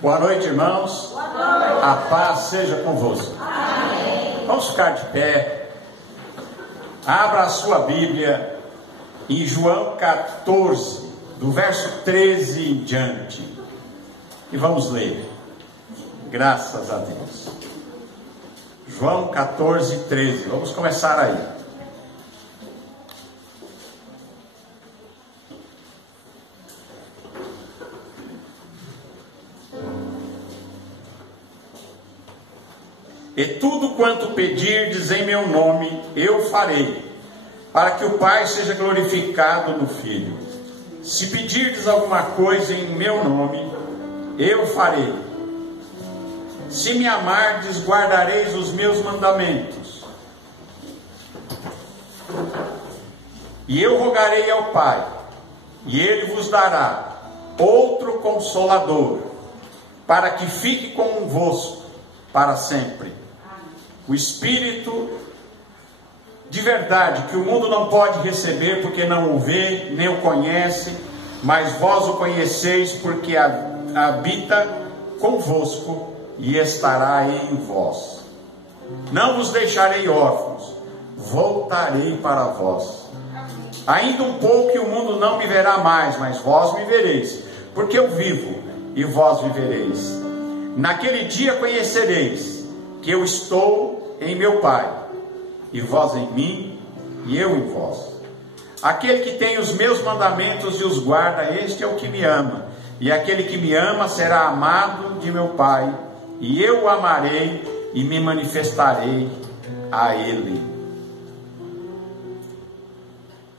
Boa noite, irmãos. Boa noite. A paz seja convosco. Amém. Vamos ficar de pé. Abra a sua Bíblia em João 14, do verso 13 em diante. E vamos ler. Graças a Deus. João 14, 13. Vamos começar aí. E tudo quanto pedirdes em meu nome, eu farei, para que o Pai seja glorificado no Filho. Se pedirdes alguma coisa em meu nome, eu farei. Se me amardes, guardareis os meus mandamentos. E eu rogarei ao Pai, e Ele vos dará outro Consolador, para que fique convosco para sempre. O Espírito de verdade, que o mundo não pode receber, porque não o vê, nem o conhece, mas vós o conheceis, porque habita convosco e estará em vós. Não vos deixarei órfãos, voltarei para vós. Ainda um pouco e o mundo não me verá mais, mas vós me vereis, porque eu vivo e vós vivereis. Naquele dia conhecereis que eu estou em meu Pai, e vós em mim, e eu em vós. Aquele que tem os meus mandamentos e os guarda, este é o que me ama. E aquele que me ama será amado de meu Pai, e eu o amarei e me manifestarei a ele.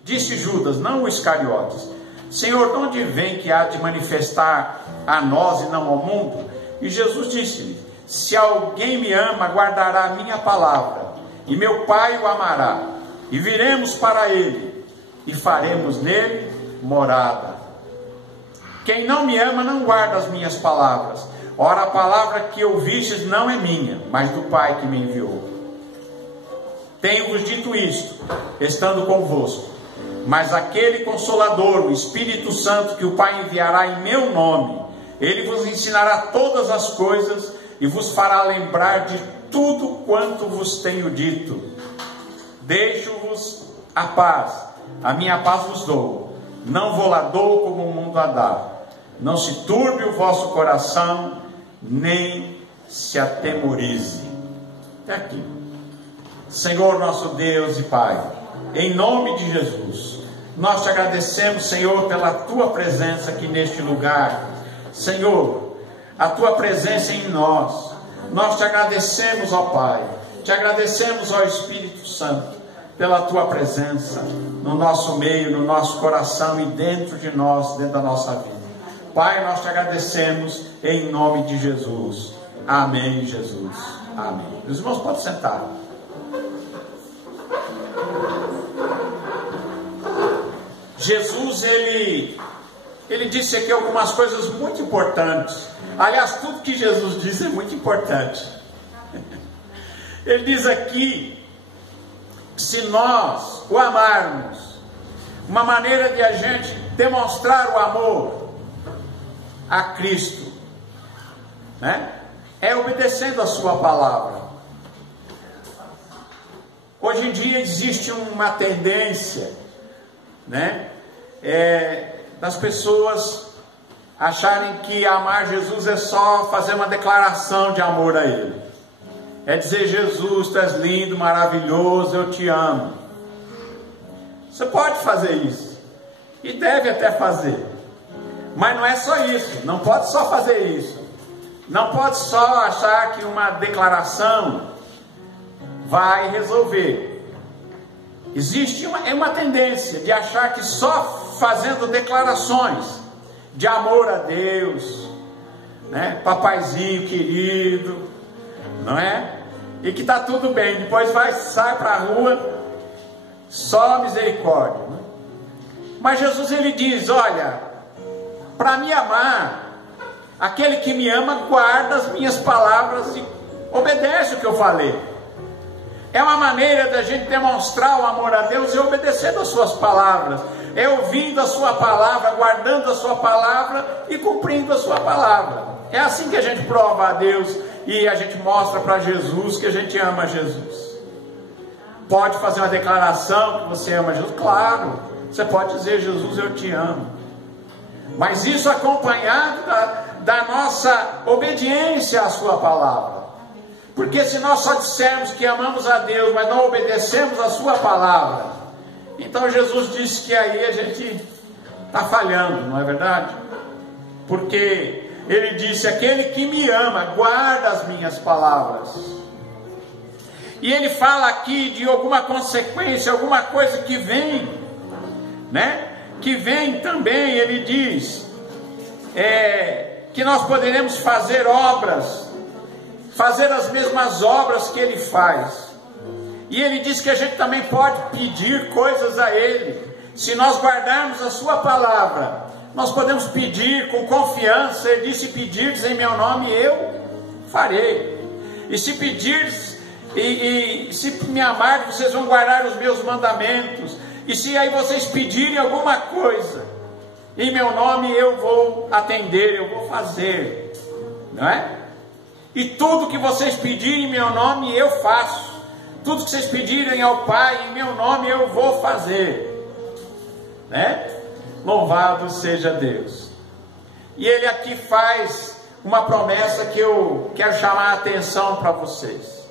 Disse Judas, não o Iscariotes: Senhor, de onde vem que há de manifestar a nós e não ao mundo? E Jesus disse-lhe: se alguém me ama, guardará a minha palavra, e meu Pai o amará, e viremos para ele, e faremos nele morada. Quem não me ama não guarda as minhas palavras. Ora, a palavra que ouvistes não é minha, mas do Pai que me enviou. Tenho-vos dito isto, estando convosco. Mas aquele Consolador, o Espírito Santo, que o Pai enviará em meu nome, ele vos ensinará todas as coisas e vos fará lembrar de tudo quanto vos tenho dito. Deixo-vos a paz, a minha paz vos dou. Não vou lá dou como o mundo a dá. Não se turbe o vosso coração, nem se atemorize. Até aqui. Senhor nosso Deus e Pai, em nome de Jesus, nós te agradecemos, Senhor, pela tua presença aqui neste lugar. Senhor, a tua presença em nós. Nós te agradecemos, ó Pai, te agradecemos, ó Espírito Santo, pela tua presença no nosso meio, no nosso coração e dentro de nós, dentro da nossa vida. Pai, nós te agradecemos em nome de Jesus. Amém, Jesus. Amém. Os irmãos podem sentar. Jesus, ele disse aqui algumas coisas muito importantes. Aliás, tudo que Jesus diz é muito importante. Ele diz aqui que se nós o amarmos, uma maneira de a gente demonstrar o amor a Cristo, né, é obedecendo a sua palavra. Hoje em dia existe uma tendência, né, das pessoas acharem que amar Jesus é só fazer uma declaração de amor a Ele. É dizer: Jesus, tu és lindo, maravilhoso, eu te amo. Você pode fazer isso, e deve até fazer, mas não é só isso. Não pode só fazer isso. Não pode só achar que uma declaração vai resolver. Existe uma tendência de achar que só fazendo declarações de amor a Deus, né, papaizinho querido, não é? E que está tudo bem, depois sai para a rua, só misericórdia, né? Mas Jesus, ele diz: olha, para me amar, aquele que me ama guarda as minhas palavras e obedece o que eu falei. É uma maneira da gente demonstrar o amor a Deus e obedecendo as suas palavras. é ouvindo a sua palavra, guardando a sua palavra e cumprindo a sua palavra. É assim que a gente prova a Deus e a gente mostra para Jesus que a gente ama Jesus. Pode fazer uma declaração que você ama Jesus? Claro, você pode dizer: Jesus, eu te amo. Mas isso acompanhado da nossa obediência à sua palavra. Porque se nós só dissermos que amamos a Deus, mas não obedecemos a sua palavra, então Jesus disse que aí a gente está falhando, não é verdade? Porque ele disse: aquele que me ama, guarda as minhas palavras. E ele fala aqui de alguma consequência, alguma coisa que vem, né? Que vem também, ele diz, que nós poderemos fazer obras, fazer as mesmas obras que ele faz. E ele diz que a gente também pode pedir coisas a ele. Se nós guardarmos a sua palavra, nós podemos pedir com confiança. Ele disse: se pedirdes em meu nome, eu farei. E se pedirdes, e se me amarem, vocês vão guardar os meus mandamentos. E se aí vocês pedirem alguma coisa em meu nome, eu vou atender, eu vou fazer, não é? E tudo que vocês pedirem em meu nome, eu faço. Tudo que vocês pedirem ao Pai em meu nome, eu vou fazer, né? Louvado seja Deus. E ele aqui faz uma promessa que eu quero chamar a atenção para vocês.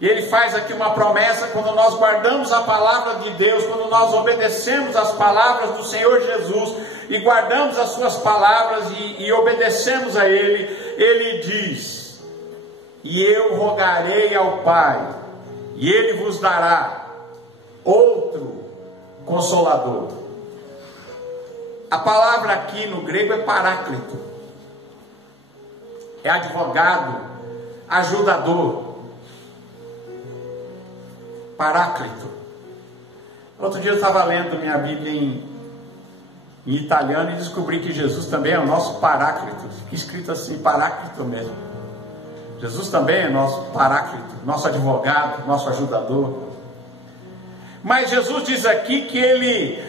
E ele faz aqui uma promessa: quando nós guardamos a palavra de Deus, quando nós obedecemos as palavras do Senhor Jesus, e guardamos as suas palavras e obedecemos a Ele, Ele diz: e eu rogarei ao Pai, e Ele vos dará outro Consolador. A palavra aqui no grego é paráclito, é advogado, ajudador. Paráclito. Outro dia eu estava lendo minha Bíblia em italiano e descobri que Jesus também é o nosso paráclito. Fica escrito assim, paráclito mesmo. Jesus também é nosso paráclito, nosso advogado, nosso ajudador. Mas Jesus diz aqui que ele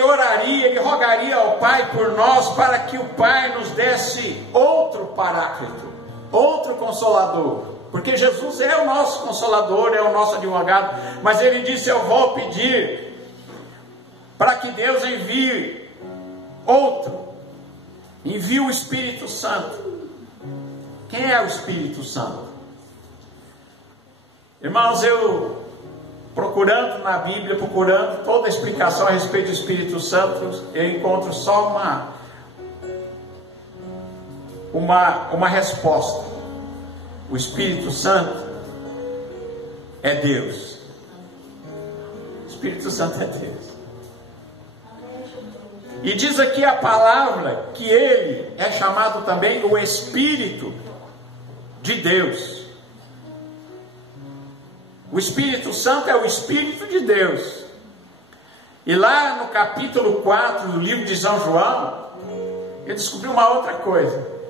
oraria, ele rogaria ao Pai por nós, para que o Pai nos desse outro paráclito, outro consolador. Porque Jesus é o nosso consolador, é o nosso advogado. Mas ele disse: eu vou pedir para que Deus envie outro. Envie o Espírito Santo. Quem é o Espírito Santo? Irmãos, eu procurando na Bíblia, procurando toda a explicação a respeito do Espírito Santo, eu encontro só uma resposta. O Espírito Santo é Deus. O Espírito Santo é Deus. E diz aqui a palavra que ele é chamado também o Espírito de Deus. O Espírito Santo é o Espírito de Deus. E lá no capítulo 4 do livro de São João, ele descobriu uma outra coisa.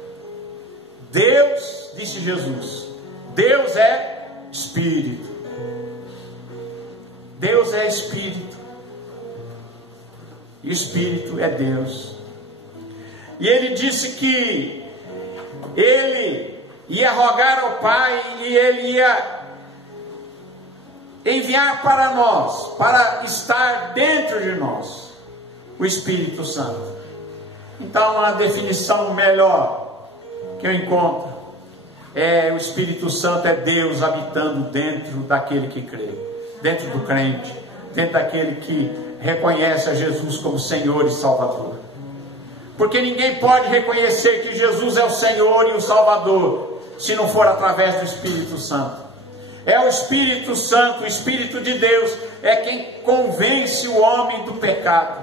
Deus, disse Jesus, Deus é Espírito. Deus é Espírito. E Espírito é Deus. E ele disse que ele ia rogar ao Pai e ele ia enviar para nós, para estar dentro de nós, o Espírito Santo. Então, uma definição melhor que eu encontro o Espírito Santo é Deus habitando dentro daquele que crê, dentro do crente, dentro daquele que reconhece a Jesus como Senhor e Salvador. Porque ninguém pode reconhecer que Jesus é o Senhor e o Salvador se não for através do Espírito Santo. É o Espírito Santo, o Espírito de Deus, é quem convence o homem do pecado.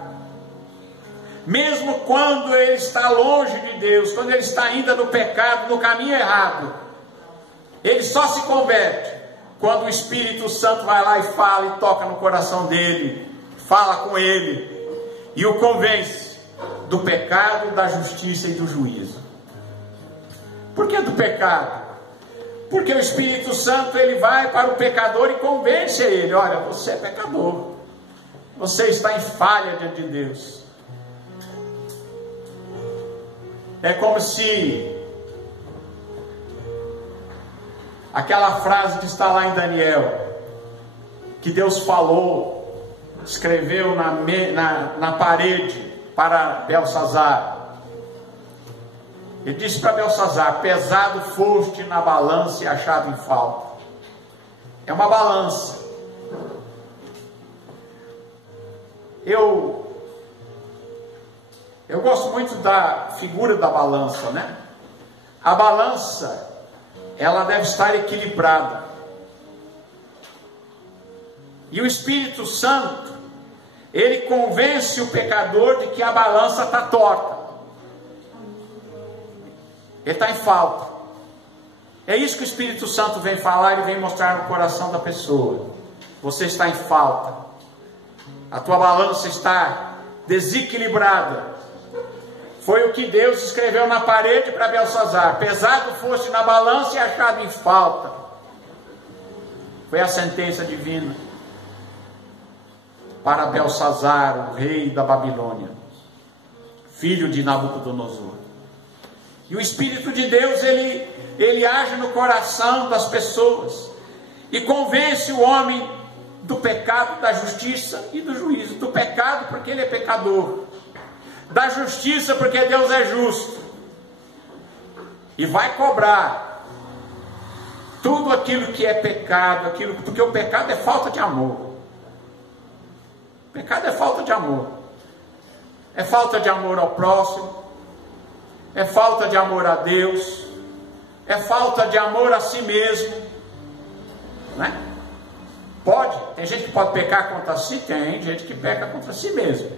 Mesmo quando ele está longe de Deus, quando ele está ainda no pecado, no caminho errado, ele só se converte quando o Espírito Santo vai lá e fala e toca no coração dele, fala com ele e o convence do pecado, da justiça e do juízo. Por que do pecado? Porque o Espírito Santo ele vai para o pecador e convence ele: olha, você é pecador. você está em falha diante de Deus. É como se aquela frase que está lá em Daniel, que Deus falou, escreveu na parede para Belsazar. Ele disse para Belsazar: pesado foste na balança e achado em falta. É uma balança. Eu gosto muito da figura da balança, né? A balança, ela deve estar equilibrada. E o Espírito Santo, ele convence o pecador de que a balança está torta. Ele está em falta. É isso que o Espírito Santo vem falar e vem mostrar no coração da pessoa. Você está em falta. A tua balança está desequilibrada. Foi o que Deus escreveu na parede para Belsazar: pesado foste na balança e achado em falta. Foi a sentença divina para Belsazar, o rei da Babilônia, filho de Nabucodonosor. E o Espírito de Deus, ele age no coração das pessoas e convence o homem do pecado, da justiça e do juízo. Do pecado porque ele é pecador, da justiça porque Deus é justo e vai cobrar tudo aquilo que é pecado, porque o pecado é falta de amor. O pecado é falta de amor. É falta de amor ao próximo, é falta de amor a Deus, é falta de amor a si mesmo, né? Tem gente que pode pecar contra si, tem gente que peca contra si mesmo.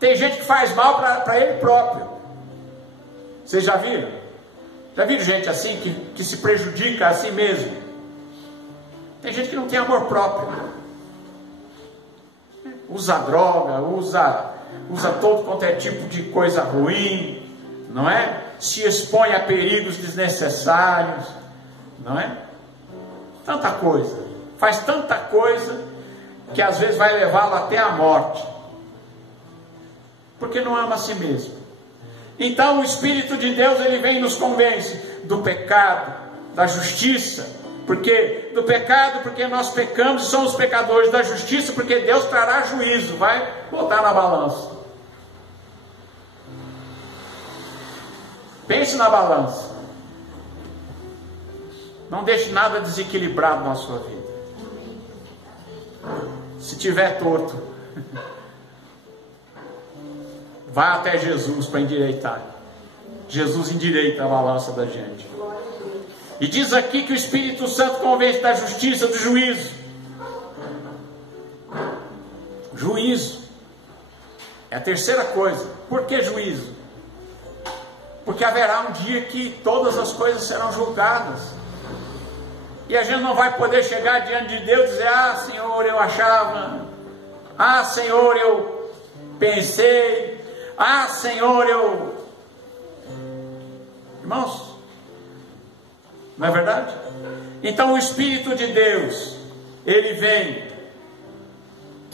Tem gente que faz mal para ele próprio. Vocês já viram? Já viram gente assim que se prejudica a si mesmo? Tem gente que não tem amor próprio. Usa droga, usa todo quanto é tipo de coisa ruim, não é? Se expõe a perigos desnecessários, não é? Tanta coisa, faz tanta coisa que às vezes vai levá-lo até a morte, porque não ama a si mesmo. Então o Espírito de Deus, ele vem e nos convence do pecado, da justiça, porque do pecado, porque nós pecamos e somos pecadores, da justiça, porque Deus trará juízo, vai botar na balança. Pense na balança. Não deixe nada desequilibrado na sua vida. Se tiver torto, vá até Jesus para endireitar. Jesus endireita a balança da gente. E diz aqui que o Espírito Santo convence da justiça, do juízo. Juízo é a terceira coisa. Por que juízo? Porque haverá um dia que todas as coisas serão julgadas. E a gente não vai poder chegar diante de Deus e dizer: ah, Senhor, eu achava. Ah, Senhor, eu pensei. Ah, Senhor, eu... Irmãos, não é verdade? Então o Espírito de Deus, ele vem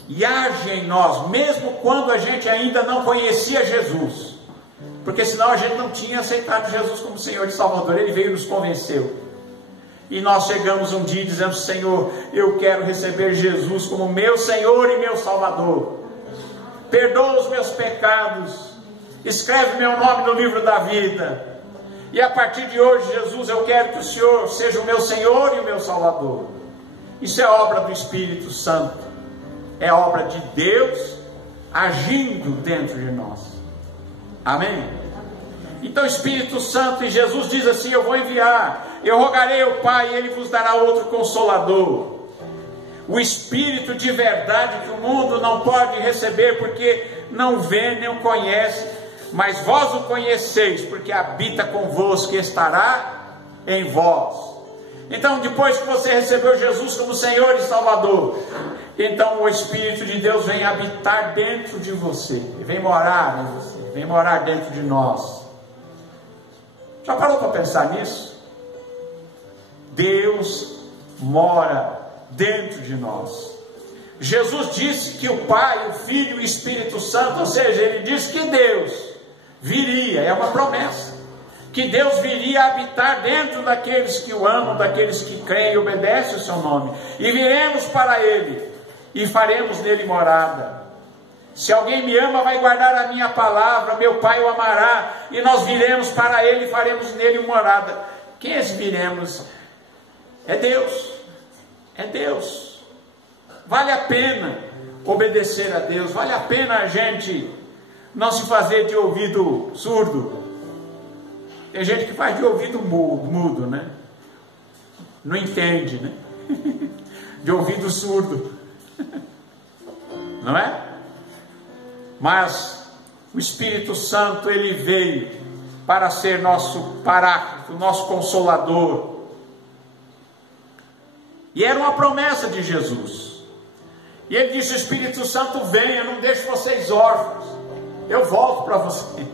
e age em nós, mesmo quando a gente ainda não conhecia Jesus. Porque senão a gente não tinha aceitado Jesus como Senhor e Salvador. Ele veio e nos convenceu. E nós chegamos um dia e dizemos: Senhor, eu quero receber Jesus como meu Senhor e meu Salvador. Perdoa os meus pecados. Escreve meu nome no livro da vida. E a partir de hoje, Jesus, eu quero que o Senhor seja o meu Senhor e o meu Salvador. Isso é obra do Espírito Santo. É obra de Deus agindo dentro de nós. Amém? Então o Espírito Santo, e Jesus diz assim: eu vou enviar, eu rogarei ao Pai e Ele vos dará outro Consolador. O Espírito de verdade que o mundo não pode receber, porque não vê nem o conhece, mas vós o conheceis, porque habita convosco e estará em vós. Então, depois que você recebeu Jesus como Senhor e Salvador, então o Espírito de Deus vem habitar dentro de você, vem morar em você, vem morar dentro de nós. Já parou para pensar nisso? Deus mora dentro de nós. Jesus disse que o Pai, o Filho e o Espírito Santo, ou seja, ele disse que Deus viria, é uma promessa, que Deus viria habitar dentro daqueles que o amam, daqueles que creem e obedecem o seu nome, e viremos para ele, e faremos nele morada. Se alguém me ama, vai guardar a minha palavra, meu Pai o amará, e nós viremos para ele e faremos nele morada. Quem é esse viremos? É Deus, é Deus. Vale a pena obedecer a Deus, vale a pena a gente não se fazer de ouvido surdo. Tem gente que faz de ouvido mudo, né? Não entende, né? De ouvido surdo, não é? Mas o Espírito Santo, ele veio para ser nosso paráclito, nosso consolador. E era uma promessa de Jesus. E ele disse: o Espírito Santo vem, eu não deixo vocês órfãos, eu volto para vocês.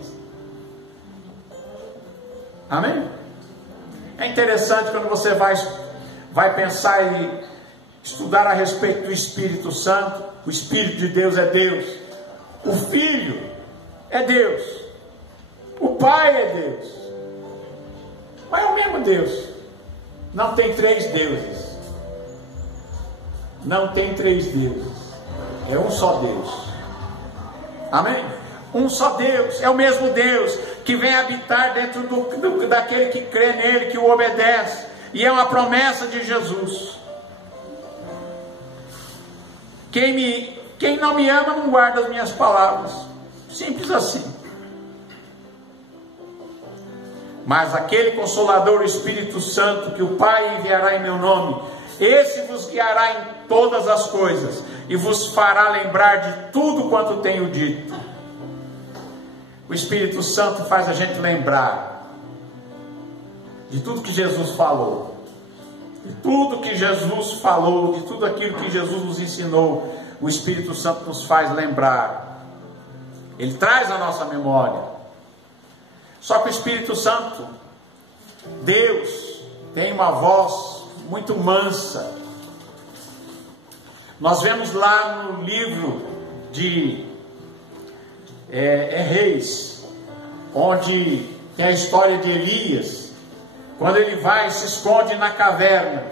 Amém? É interessante quando você vai pensar e estudar a respeito do Espírito Santo. O Espírito de Deus é Deus, o Filho é Deus, o Pai é Deus, mas é o mesmo Deus. Não tem três deuses, não tem três deuses, é um só Deus. Amém? Um só Deus, é o mesmo Deus que vem habitar dentro daquele que crê nele, que o obedece, e é uma promessa de Jesus. Quem não me ama não guarda as minhas palavras, simples assim. Mas aquele Consolador, o Espírito Santo, que o Pai enviará em meu nome, esse vos guiará em todas as coisas, e vos fará lembrar de tudo quanto tenho dito. O Espírito Santo faz a gente lembrar de tudo que Jesus falou, de tudo que Jesus falou, de tudo aquilo que Jesus nos ensinou. O Espírito Santo nos faz lembrar, ele traz a nossa memória. Só que o Espírito Santo, Deus, tem uma voz muito mansa. Nós vemos lá no livro de Reis, onde tem a história de Elias, quando ele vai e se esconde na caverna.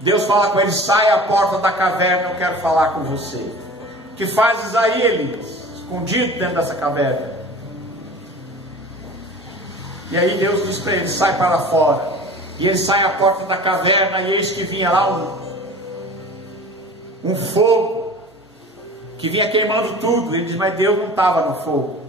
Deus fala com ele: sai à porta da caverna, eu quero falar com você. O que fazes aí, Elias? Escondido dentro dessa caverna. E aí Deus diz para ele: sai para fora. E ele sai à porta da caverna, e eis que vinha lá um fogo, que vinha queimando tudo. Ele diz: mas Deus não estava no fogo.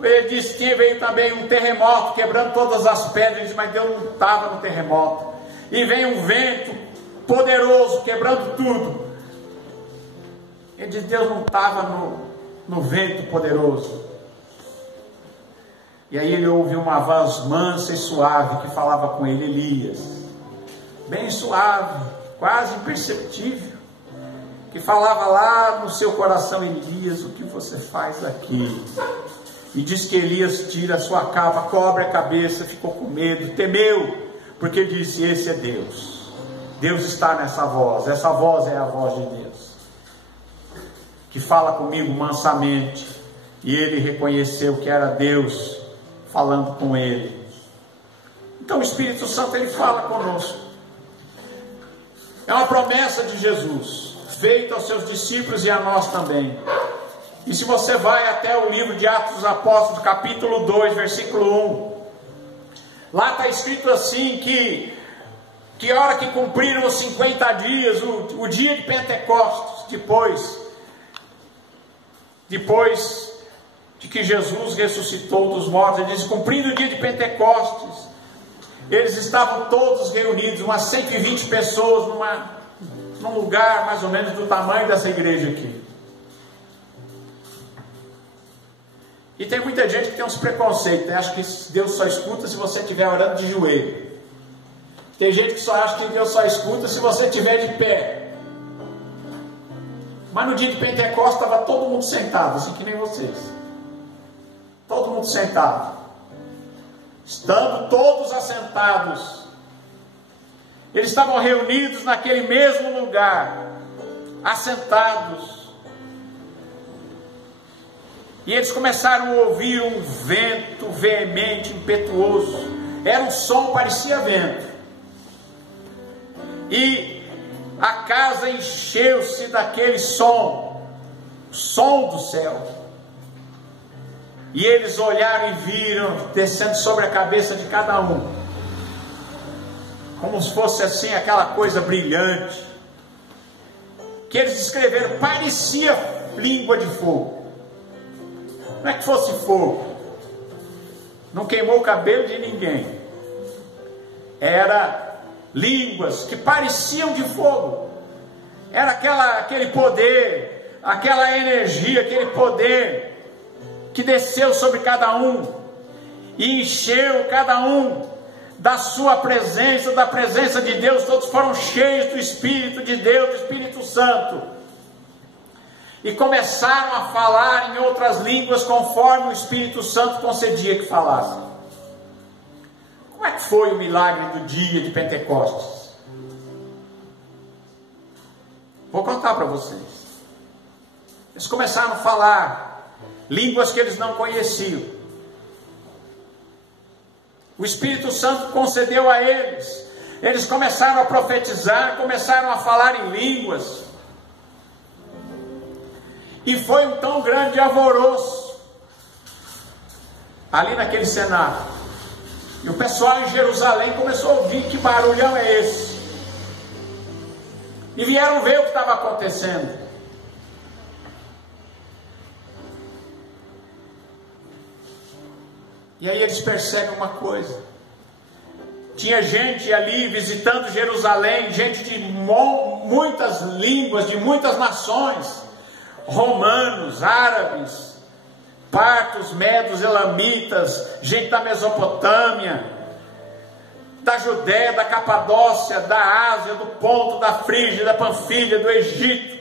Ele disse que veio também um terremoto, quebrando todas as pedras. Ele diz: mas Deus não estava no terremoto. E vem um vento poderoso, quebrando tudo. Ele diz: Deus não estava no vento poderoso. E aí ele ouviu uma voz mansa e suave que falava com ele: Elias, bem suave, quase imperceptível, que falava lá no seu coração: Elias, o que você faz aqui? E diz que Elias tira a sua capa, cobre a cabeça, ficou com medo, temeu, porque disse: esse é Deus. Deus está nessa voz, essa voz é a voz de Deus, que fala comigo mansamente. E ele reconheceu que era Deus falando com ele. Então o Espírito Santo, ele fala conosco. É uma promessa de Jesus, feita aos seus discípulos e a nós também. E se você vai até o livro de Atos dos Apóstolos, capítulo 2, versículo 1, lá está escrito assim, que a hora que cumpriram os 50 dias, o dia de Pentecostes, depois de que Jesus ressuscitou dos mortos, ele diz: cumprindo o dia de Pentecostes, eles estavam todos reunidos, umas 120 pessoas, num lugar mais ou menos do tamanho dessa igreja aqui. E tem muita gente que tem uns preconceitos, né? Acha que Deus só escuta se você estiver orando de joelho. Tem gente que só acha que Deus só escuta se você estiver de pé. Mas no dia de Pentecostes estava todo mundo sentado, assim que nem vocês. Todo mundo sentado. Estando todos assentados, Eles estavam reunidos naquele mesmo lugar, assentados. E eles começaram a ouvir um vento veemente, impetuoso. Era um som, parecia vento. E a casa encheu-se daquele som do céu. E eles olharam e viram, descendo sobre a cabeça de cada um, como se fosse assim, aquela coisa brilhante, que eles escreveram, parecia língua de fogo. Não é que fosse fogo, não queimou o cabelo de ninguém, era línguas que pareciam de fogo. Era aquele poder, aquela energia, aquele poder que desceu sobre cada um e encheu cada um da sua presença, da presença de Deus. Todos foram cheios do Espírito de Deus, do Espírito Santo, e começaram a falar em outras línguas conforme o Espírito Santo concedia que falassem. Como é que foi o milagre do dia de Pentecostes? Vou contar para vocês. Eles começaram a falar línguas que eles não conheciam. O Espírito Santo concedeu a eles. Eles começaram a profetizar, começaram a falar em línguas. E foi um tão grande alvoroço ali naquele cenáculo. E o pessoal em Jerusalém começou a ouvir: que barulhão é esse? E vieram ver o que estava acontecendo. E aí eles percebem uma coisa: tinha gente ali visitando Jerusalém, gente de muitas línguas, de muitas nações, romanos, árabes, partos, medos, elamitas, gente da Mesopotâmia, da Judéia, da Capadócia, da Ásia, do Ponto, da Frígia, da Panfilha, do Egito,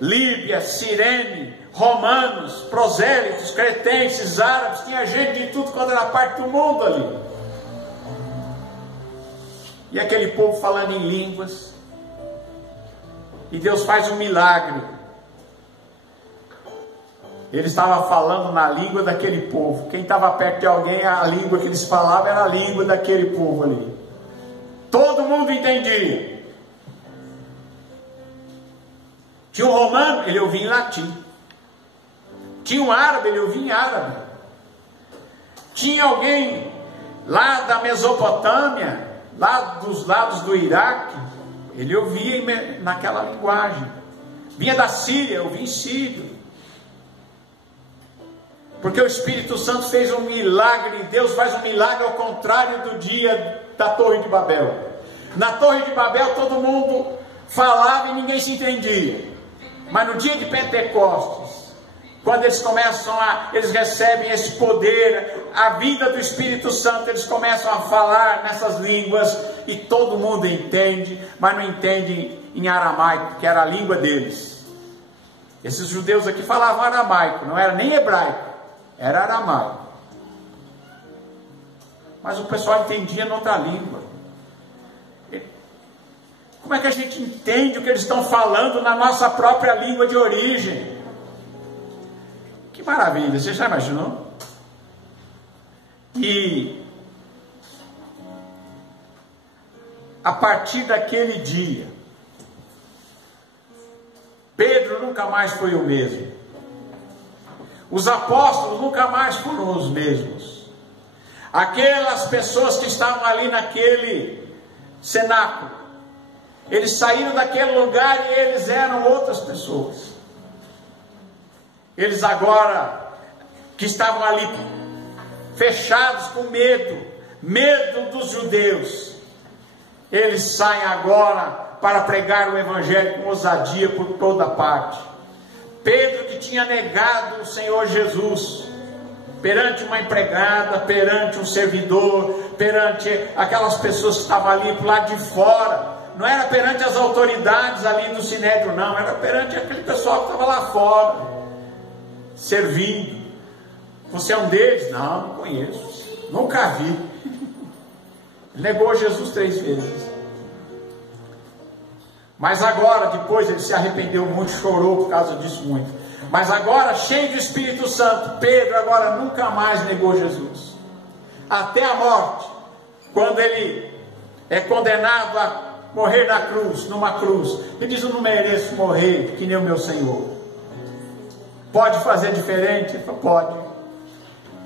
Líbia, Cirene, romanos, prosélitos, cretenses, árabes. Tinha gente de tudo quando era parte do mundo ali. E aquele povo falando em línguas. E Deus faz um milagre. Ele estava falando na língua daquele povo. Quem estava perto de alguém, a língua que eles falavam era a língua daquele povo ali. Todo mundo entendia. Tinha um romano, ele ouvia em latim. Tinha um árabe, ele ouvia em árabe. Tinha alguém lá da Mesopotâmia, lá dos lados do Iraque, ele ouvia naquela linguagem. Vinha da Síria, ouvia em sírio. Porque o Espírito Santo fez um milagre. Deus faz um milagre ao contrário do dia da Torre de Babel. Na Torre de Babel todo mundo falava e ninguém se entendia. Mas no dia de Pentecostes, quando eles recebem esse poder, a vida do Espírito Santo, eles começam a falar nessas línguas e todo mundo entende, mas não entende em aramaico, que era a língua deles. Esses judeus aqui falavam aramaico, não era nem hebraico, era aramaico. Mas o pessoal entendia em outra língua. Como é que a gente entende o que eles estão falando na nossa própria língua de origem? Que maravilha, você já imaginou? E a partir daquele dia, Pedro nunca mais foi o mesmo. Os apóstolos nunca mais foram os mesmos. Aquelas pessoas que estavam ali naquele cenáculo, eles saíram daquele lugar e eles eram outras pessoas. Eles agora, que estavam ali fechados com medo dos judeus, eles saem agora para pregar o Evangelho com ousadia por toda parte. Pedro, que tinha negado o Senhor Jesus perante uma empregada, perante um servidor, perante aquelas pessoas que estavam ali para o lado de fora, não era perante as autoridades ali do Sinédrio, não, era perante aquele pessoal que estava lá fora, servindo. Você é um deles? Não, não conheço, nunca vi. Ele negou Jesus 3 vezes. Mas agora, depois ele se arrependeu muito, chorou por causa disso muito. Mas agora, cheio do Espírito Santo, Pedro agora nunca mais negou Jesus. Até a morte, quando ele é condenado a morrer na cruz, numa cruz. Ele diz: eu não mereço morrer que nem o meu Senhor. Pode fazer diferente? Pode.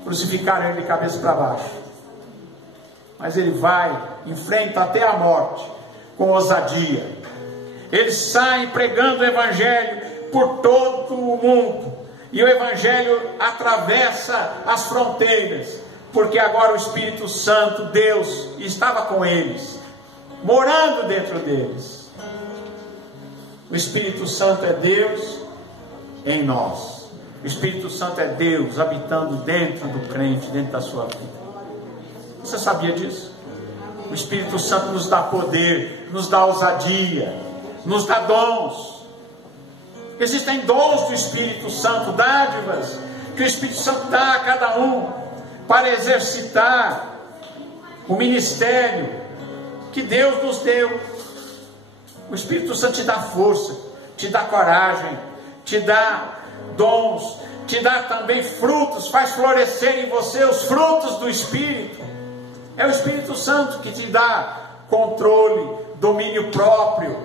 Crucificaram ele de cabeça para baixo. Mas ele vai, enfrenta até a morte, com ousadia. Eles saem pregando o Evangelho por todo o mundo. E o Evangelho atravessa as fronteiras. Porque agora o Espírito Santo, Deus, estava com eles, morando dentro deles. O Espírito Santo é Deus em nós. O Espírito Santo é Deus habitando dentro do crente, dentro da sua vida. Você sabia disso? O Espírito Santo nos dá poder, nos dá ousadia, nos dá dons. Existem dons do Espírito Santo, dádivas que o Espírito Santo dá a cada um para exercitar o ministério que Deus nos deu. O Espírito Santo te dá força, te dá coragem, te dá dons, te dá também frutos, faz florescer em você os frutos do Espírito. É o Espírito Santo que te dá controle, domínio próprio,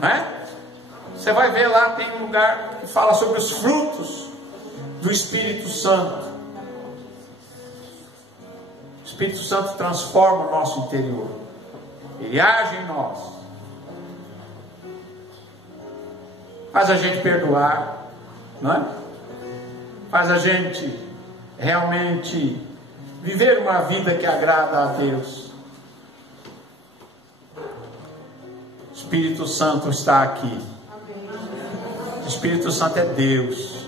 né? Você vai ver lá, tem um lugar que fala sobre os frutos do Espírito Santo. O Espírito Santo transforma o nosso interior. Ele age em nós. Faz a gente perdoar, não é? Faz a gente realmente viver uma vida que agrada a Deus. O Espírito Santo está aqui. O Espírito Santo é Deus.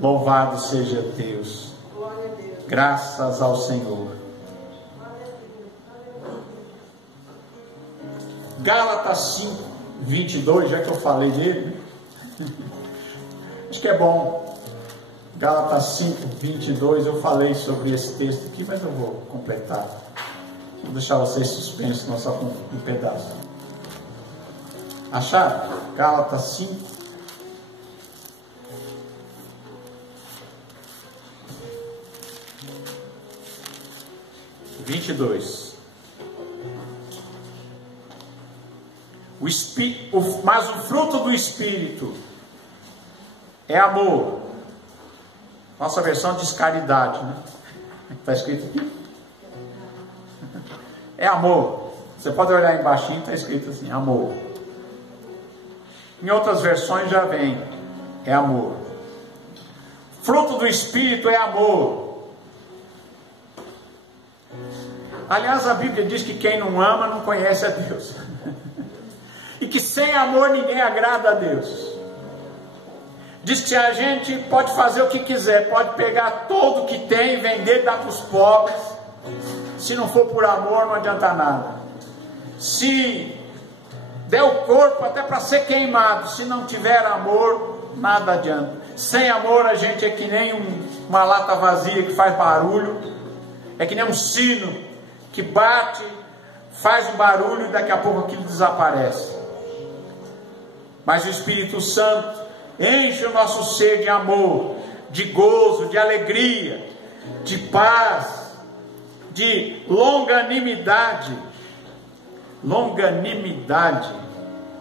Louvado seja Deus. Graças ao Senhor. Gálatas 5, 22, já que eu falei dele, acho que é bom. Gálatas 5, 22, eu falei sobre esse texto aqui, mas eu vou completar. Vou deixar vocês suspensos, não só com um pedaço. Acharam? Gálatas 5. Mas o fruto do Espírito é amor. Nossa versão diz caridade, né? Está escrito aqui. É amor. Você pode olhar embaixo, está escrito assim, amor. Em outras versões já vem, é amor. Fruto do Espírito é amor. Aliás, a Bíblia diz que quem não ama não conhece a Deus. E que sem amor ninguém agrada a Deus. Diz que a gente pode fazer o que quiser, pode pegar todo o que tem, vender e dar para os pobres. Se não for por amor, não adianta nada. Se der o corpo até para ser queimado, se não tiver amor, nada adianta. Sem amor a gente é que nem uma lata vazia que faz barulho, é que nem um sino que bate, faz um barulho e daqui a pouco aquilo desaparece. Mas o Espírito Santo enche o nosso ser de amor, de gozo, de alegria, de paz, de longanimidade,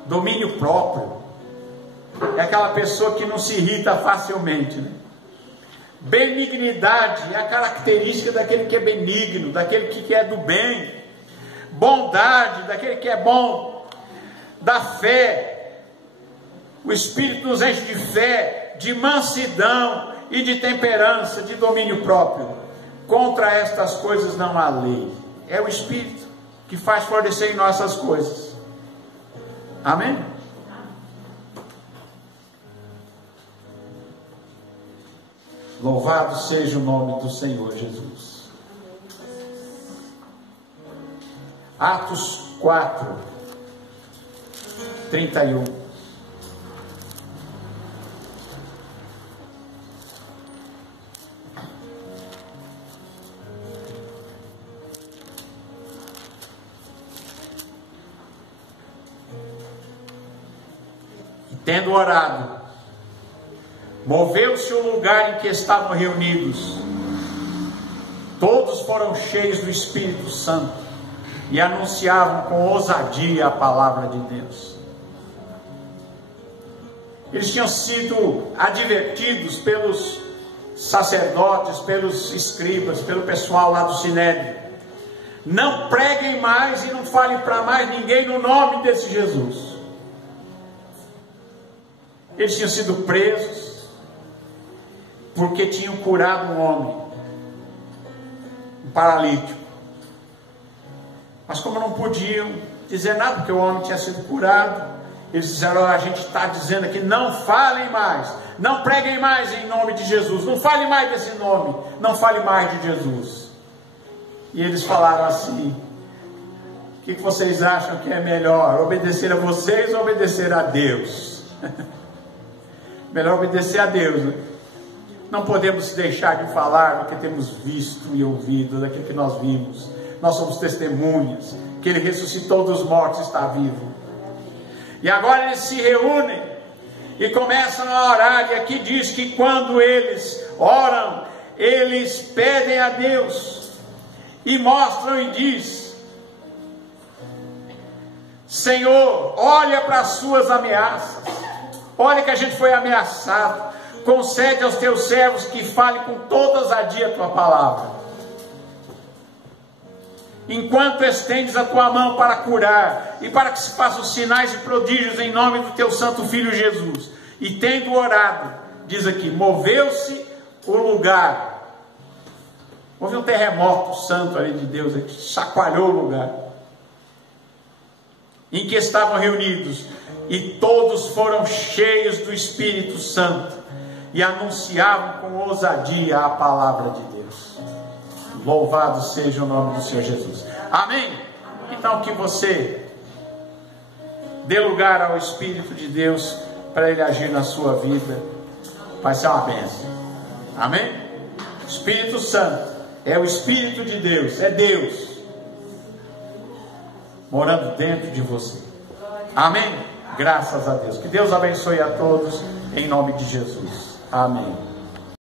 domínio próprio. É aquela pessoa que não se irrita facilmente, né? Benignidade é a característica daquele que é benigno, daquele que é do bem. Bondade, daquele que é bom. Da fé, o Espírito nos enche de fé, de mansidão e de temperança, de domínio próprio. Contra estas coisas não há lei. É o Espírito que faz florescer em nós essas coisas. Amém? Louvado seja o nome do Senhor Jesus. Atos 4, 31. tendo orado, moveu-se o lugar em que estavam reunidos. Todos foram cheios do Espírito Santo e anunciavam com ousadia a palavra de Deus. Eles tinham sido advertidos pelos sacerdotes, pelos escribas, pelo pessoal lá do Sinédrio: não preguem mais e não falem para mais ninguém no nome desse Jesus. Eles tinham sido presos porque tinham curado um homem, um paralítico. Mas como não podiam dizer nada, porque o homem tinha sido curado, eles disseram: a gente está dizendo aqui, não falem mais, não preguem mais em nome de Jesus, não fale mais desse nome, não fale mais de Jesus. E eles falaram assim: o que vocês acham que é melhor, obedecer a vocês ou obedecer a Deus? Melhor obedecer a Deus, né? Não podemos deixar de falar do que temos visto e ouvido, daquilo que nós vimos. Nós somos testemunhas que Ele ressuscitou dos mortos e está vivo. E agora eles se reúnem e começam a orar. E aqui diz que quando eles oram, eles pedem a Deus e mostram e diz: Senhor, olha para as suas ameaças, olha que a gente foi ameaçado, concede aos teus servos que falem com toda ousadia a tua palavra. Enquanto estendes a tua mão para curar, e para que se façam sinais e prodígios em nome do teu santo Filho Jesus. E tendo orado, diz aqui, moveu-se o lugar. Houve um terremoto santo ali de Deus, que chacoalhou o lugar em que estavam reunidos, e todos foram cheios do Espírito Santo, e anunciavam com ousadia a palavra de Deus. Louvado seja o nome do Senhor Jesus. Amém? Então que você dê lugar ao Espírito de Deus para Ele agir na sua vida. Vai ser uma bênção. Amém? Espírito Santo é o Espírito de Deus, é Deus morando dentro de você. Amém? Graças a Deus. Que Deus abençoe a todos em nome de Jesus. Amém.